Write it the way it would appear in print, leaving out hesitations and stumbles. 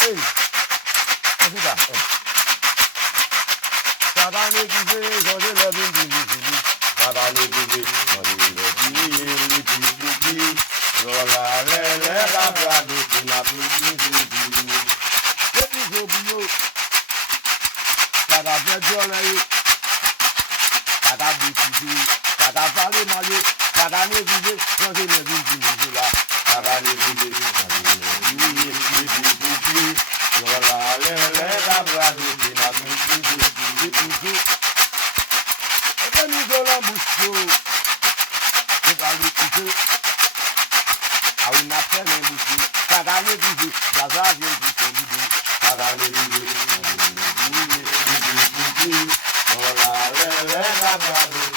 Hey, what's that? Sabane gize, goze levin dili. Sabane gize, goze levin dili. Rola lele babra do tina dili. Baby go biyo. Sada bejo leyi. Sada biti. Sada pale mayo. Sada ne gize, goze levin dili la. Sada ne gize, goze levin dili. Rola lele babra do tina dili. I will not tell him this. Sagale bibi, Lazarus bibi, Sagale bibi, Ola le le la